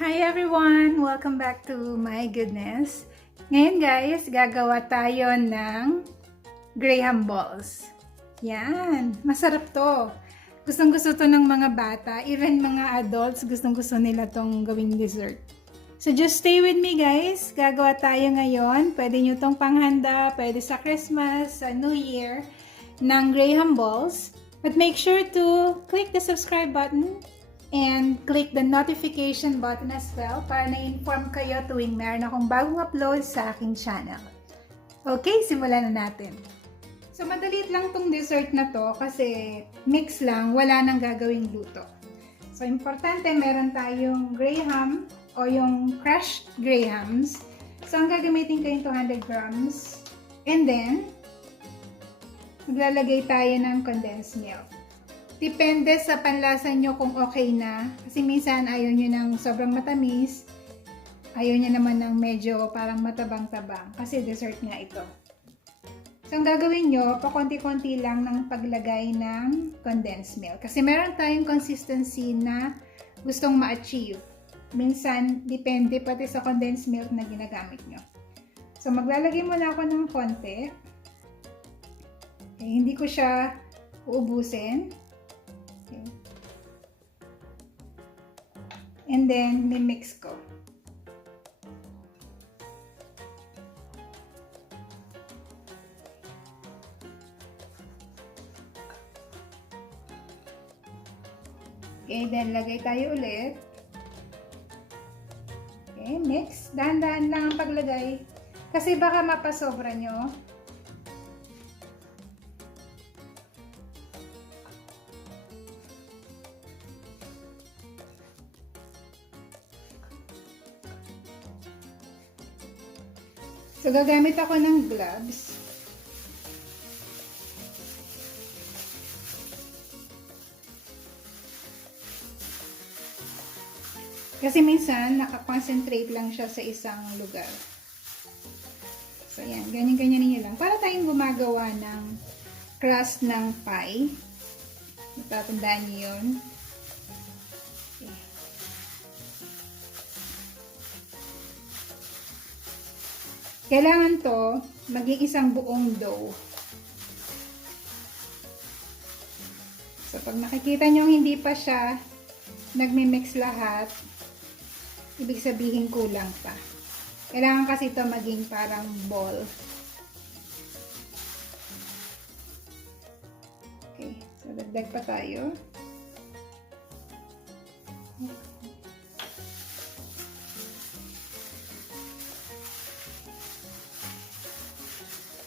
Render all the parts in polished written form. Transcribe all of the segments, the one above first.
Hi everyone! Welcome back to My Goodness. Ngayon guys, gagawa tayo ng Graham balls. Yan, masarap to. Gustong-gusto to ng mga bata, even mga adults gustong-gusto nila tong gawing dessert. So just stay with me guys. Gagawa tayo ngayon. Pwede nyo tong panghanda, pwede sa Christmas, sa New Year, ng Graham balls. But make sure to click the subscribe button and click the notification button as well para na-inform kayo tuwing meron akong bagong upload sa aking channel. Okay, simulan na natin. So, madali lang tong dessert na to kasi mix lang, wala nang gagawing luto. So, importante meron tayong Graham o yung crushed Grahams. So, ang gagamitin ko yung 200 grams. And then, maglalagay tayo ng condensed milk. Depende sa panlasa nyo kung okay na. Kasi minsan ayaw nyo ng sobrang matamis. Ayaw nyo naman ng medyo parang matabang-tabang. Kasi dessert nga ito. So, ang gagawin nyo, pakonti-konti lang ng paglagay ng condensed milk. Kasi meron tayong consistency na gustong ma-achieve. Minsan, depende pati sa condensed milk na ginagamit nyo. So, maglalagay muna ako ng konti. Okay, hindi ko siya uubusin. Okay. And then, mimix ko. Okay, then lagay tayo ulit. Okay, mix. Dahan-dahan lang ang paglagay. Kasi baka mapasobra nyo. So, gagamit ako ng gloves. Kasi minsan, nakakonsentrate lang siya sa isang lugar. So, yan. Ganyan-ganyan niyo lang. Para tayong gumagawa ng crust ng pie. Itatandaan niyo yun. Okay. Kailangan to maging isang buong dough. So, pag nakikita nyo hindi pa siya nagmi-mix lahat, ibig sabihin kulang pa. Kailangan kasi ito maging parang ball. Okay. So, dagdag pa tayo.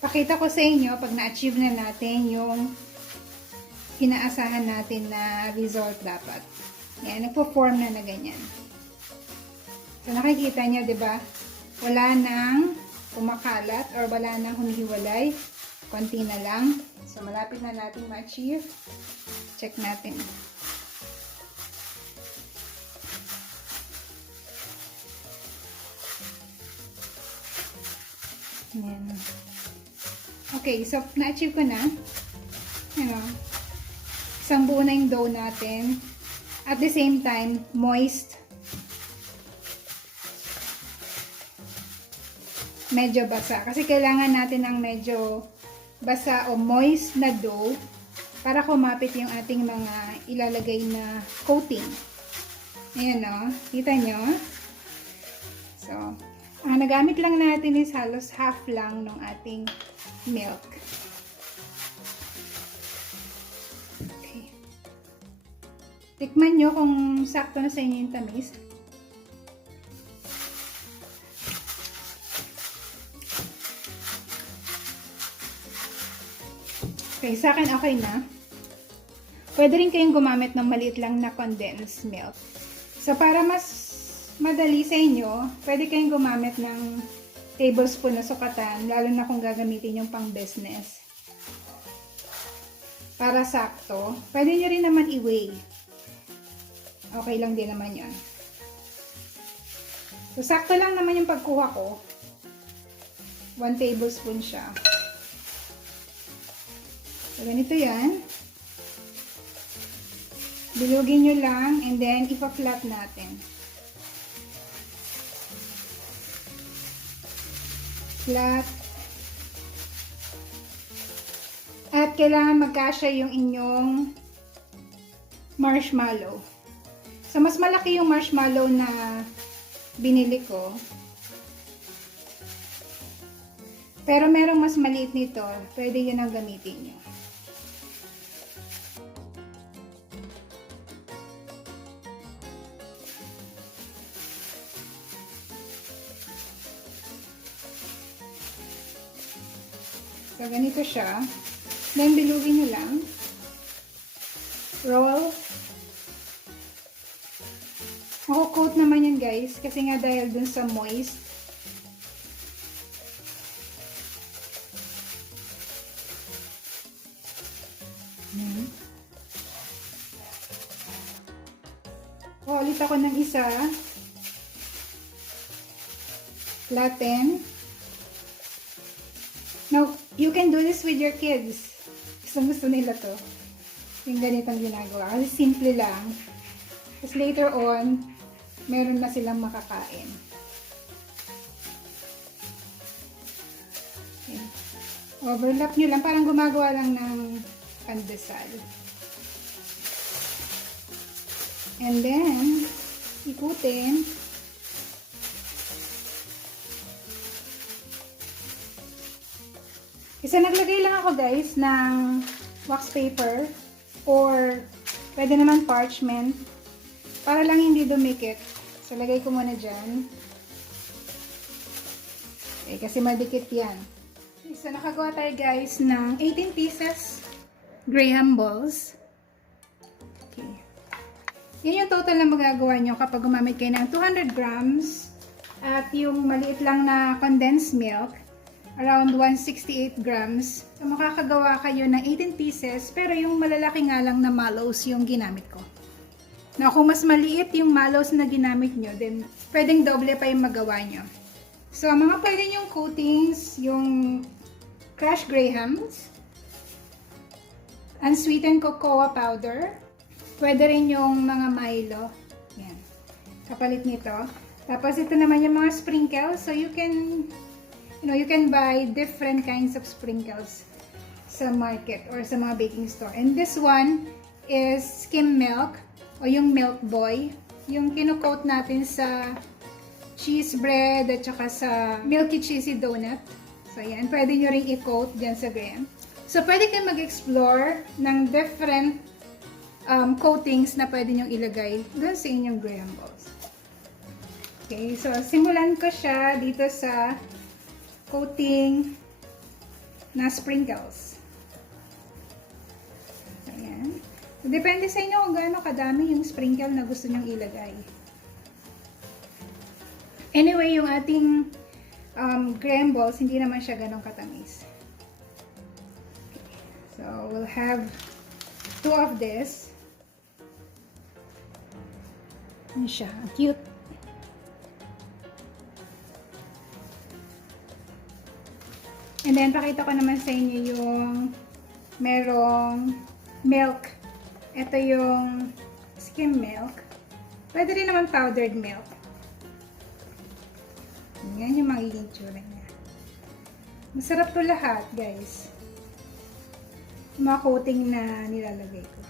Pakita ko sa inyo pag na-achieve na natin yung inaasahan natin na result dapat. Yan, nagpo-form na ganyan. So, nakikita nyo, di ba? Wala nang kumakalat or wala nang humihiwalay. Konti na lang. So, malapit na natin ma-achieve. Check natin. Yan. Okay, so na-achieve ko na. Ano, isang buo na yung dough natin. At the same time, moist. Medyo basa. Kasi kailangan natin ng medyo basa o moist na dough para kumapit yung ating mga ilalagay na coating. Ayan o. Kita nyo? So, ang nagamit lang natin is halos half lang ng ating milk. Okay. Tikman nyo kung sakto na sa inyo yung tamis. Okay, sa akin okay na. Pwede rin kayong gumamit ng maliit lang na condensed milk. So, para mas madali sa inyo, pwede kayong gumamit ng tablespoon na sukatan, lalo na kung gagamitin yung pang business. Para sakto. Pwede nyo rin naman i-weigh. Okay lang din naman yun. So, sakto lang naman yung pagkuha ko. 1 tablespoon siya. So, ganito yan. Bilugin nyo lang and then ipa-flat natin. Flat. At kailangan magkasya yung inyong marshmallow. So, mas malaki yung marshmallow na binili ko. Pero merong mas maliit nito. Pwede yun ang gamitin nyo. So, ganito siya. Then, bilugin nyo lang. Roll. Mako-coat naman yan, guys. Kasi nga dahil dun sa moist. Ulit ako ng isa. Flatten. Now, you can do this with your kids. Gusto nila to. Yung ganitong ginagawa. Kasi simple lang. Tapos later on, meron na silang makakain. Okay. Overlap nyo lang. Parang gumagawa lang ng pandesal. And then, ikutin. Kasi naglagay lang ako guys ng wax paper or pwede naman parchment para lang hindi dumikit. So, lagay ko muna dyan. Okay, kasi madikit yan. Okay, so, nakagawa tayo guys ng 18 pieces Graham balls. Okay. Yan yung total na magagawa nyo kapag gumamit kayo ng 200 grams at yung maliit lang na condensed milk around 168 grams. So, makakagawa kayo ng 18 pieces, pero yung malalaki nga lang na mallows yung ginamit ko. Na kung mas maliit yung mallows na ginamit nyo, then pwedeng doble pa yung magawa nyo. So, mga pwede yung coatings, yung crushed grahams, unsweetened cocoa powder, pwede rin yung mga Milo. Yan. Kapalit nito. Tapos, ito naman yung mga sprinkles. So, you can buy different kinds of sprinkles sa market or sa mga baking store. And this one is skim milk o yung milk boy. Yung kinu-coat natin sa cheese bread at saka sa milky cheesy donut. So, yan. Pwede nyo rin i-coat dyan sa graham. So, pwede kayo mag-explore ng different coatings na pwede nyong ilagay dun sa inyong graham balls. Okay. So, simulan ko siya dito sa coating na sprinkles. Ayan. So, depende sa inyo kung gaano kadami yung sprinkle na gusto nyong ilagay. Anyway, yung ating graham balls, hindi naman siya ganong katamis. Okay. So, we'll have 2 of this. Ayan siya. Cute. And then, pakita ko naman sa inyo yung merong milk. Ito yung skim milk. Pwede rin naman powdered milk. Yan yung magiging tsura niya. Masarap to lahat, guys. Mga coating na nilalagay ko.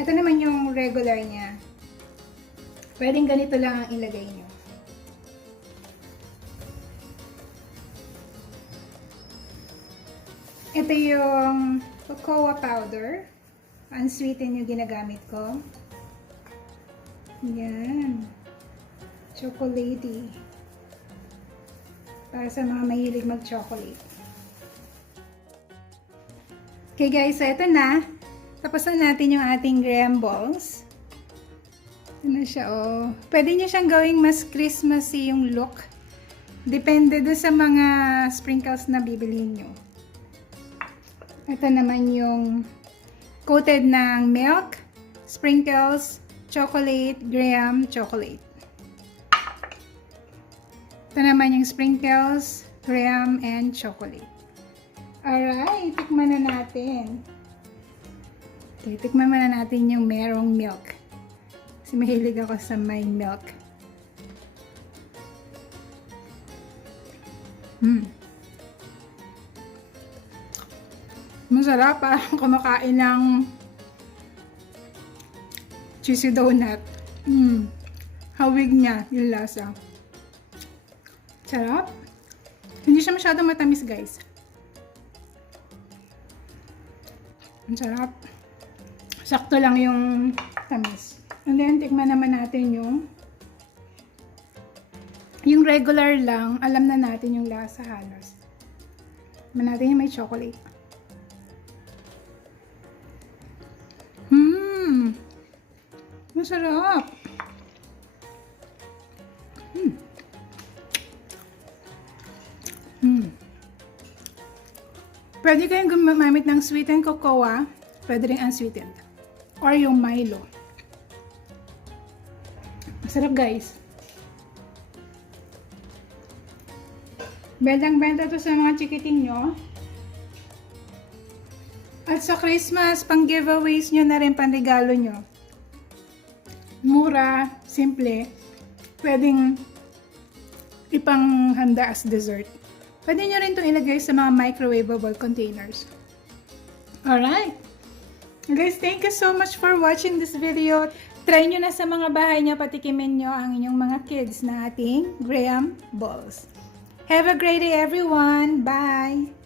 Ito naman yung regular niya. Pwedeng ganito lang ang ilagay nyo. Ito yung cocoa powder. Unsweetened yung ginagamit ko. Yan. Chocolatey. Para sa mga mahilig mag-chocolate. Okay guys, so ito na. Tapos na natin yung ating graham balls. Ano siya, oh. Pwede nyo siyang gawing mas Christmassy yung look. Depende doon sa mga sprinkles na bibilihin nyo. Ito naman yung coated ng milk, sprinkles, chocolate, graham, chocolate. Ito naman yung sprinkles, graham, and chocolate. Alright, tikman na natin. Okay, tikman muna natin yung merong milk. Kasi mahilig ako sa may milk. Mm. Masarap, parang kumakain ng cheesy donut. Hawig niya yung lasa. Sarap. Hindi siya masyadong matamis, guys. Ang sarap. Sakto lang yung tamis. And then, tikman naman natin yung regular lang, alam na natin yung lasa halos. Tikman natin yung may chocolate. Masarap. Pwede kayong gumamit ng sweetened cocoa, pwede rin unsweetened. Or yung Milo. Masarap, guys. Bentang-benta to sa mga chikiting nyo. At sa Christmas, pang giveaways nyo na rin, panregalo nyo. Mura, simple. Pwedeng ipanghanda as dessert. Pwede nyo rin itong ilagay sa mga microwavable containers. Alright. Guys, thank you so much for watching this video. Try nyo na sa mga bahay nyo, patikimin nyo ang inyong mga kids na ating Graham Balls. Have a great day, everyone. Bye!